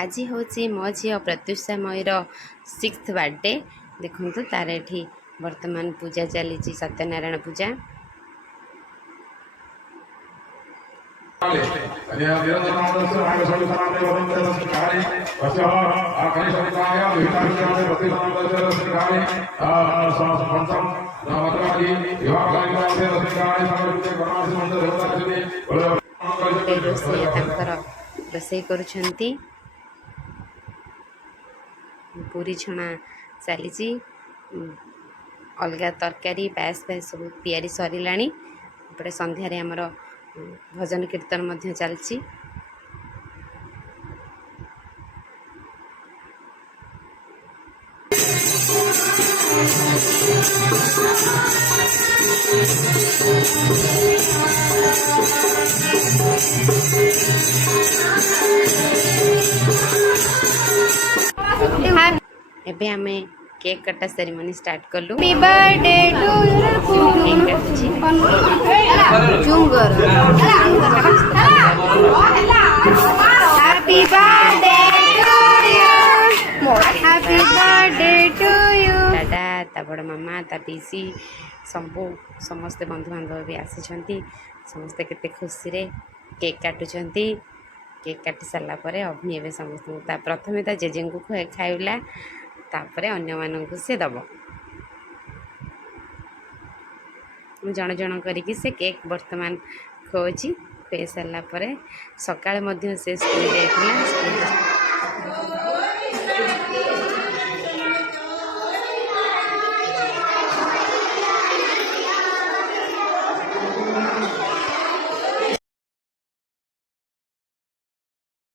आज हूँ मो झी प्रत्युषा मयर 6th बर्थडे। देखु तार ये वर्तमान पूजा चली सत्यनारायण पूजा। रोसई करुछंती पूरी छणा चली अलग तरकारी पायस पायस सब तैयारी सरिलाणी। एपटे संध्यारे आमर भजन कीर्तन चलती। एबे आमे केक कटा सेरेमनी स्टार्ट करलु। Happy birthday to you. Happy birthday to you. Happy birthday to you. दादा ता बड़ मामा ता पीसी सबू समस्त बंधु बांधव भी आसी समस्ते केते खुशी रे केक काटुचंती। केक काटी सारा पर अभि एवं समस्त प्रथमे ता जेजे को खाइला तापरे अन्य मानक से दब जन जन करिकी से केक वर्तमान खोजी खुई सारा पर सकाळे मध्य से स्कूल जाइथिला।